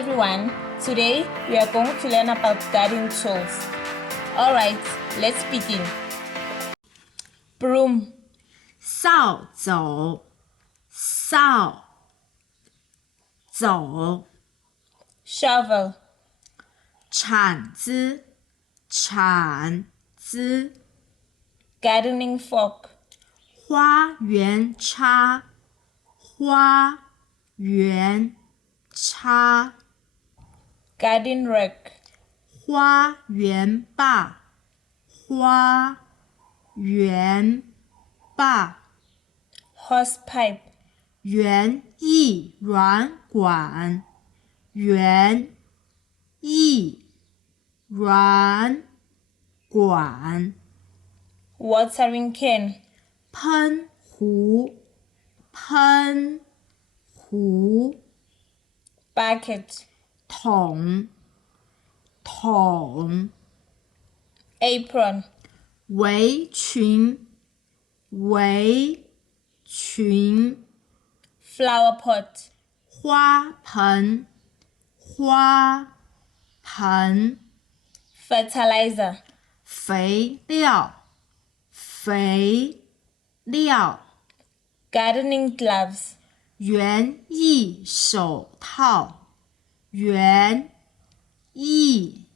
everyone, today we are going to learn about garden tools. Alright, let's begin. Broom, 扫帚，扫帚， shovel, 铲子，铲子， gardening fork, 花园叉，花园叉， garden rake, 花园坝，花园坝， hosepipe, 园艺软管，园艺软管， watering can, 喷壶，喷壶， bucket, 桶，桶， apron, 围裙，围裙， flower pot, 花盆，花盆， fertilizer, 肥料，肥料， gardening gloves, 园艺手套，园艺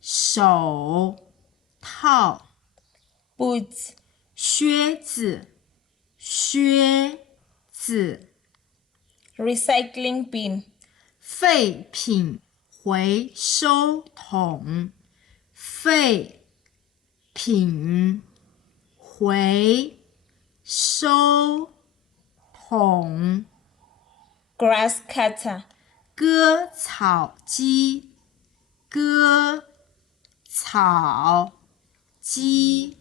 手套， boots, 靴子，靴子， recycling bin, 废品回收桶，废品回收桶， grass cutter, 割草机，割草机，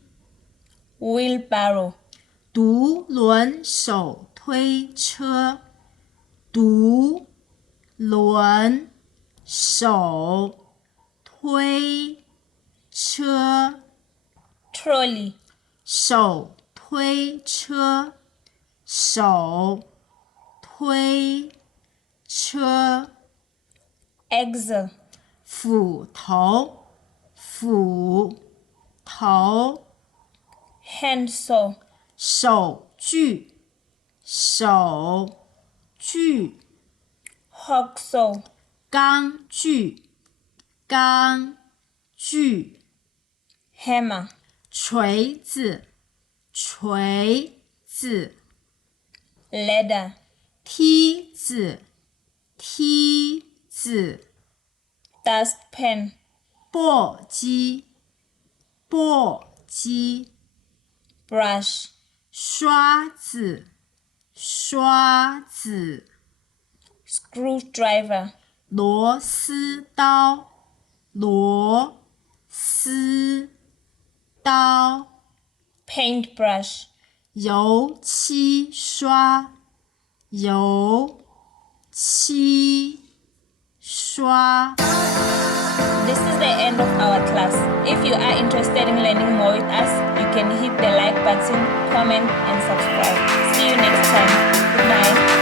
wheelbarrow, 独轮手推车，独轮手推车， trolley, 手推车，手推车， axle, 斧头，斧头， hand saw, 手锯，手锯， hog saw, 钢锯，钢锯， hammer, 锤子，锤子， ladder, 梯子，梯子， dustpan, 簸箕，簸箕， brush, 刷子，刷子， screwdriver, 螺丝刀，螺丝刀， paintbrush, 油漆刷，油漆刷。 This is the end of our class. If you are interested in learning more with us, you can hit the like button, comment and subscribe. See you next time. Good night.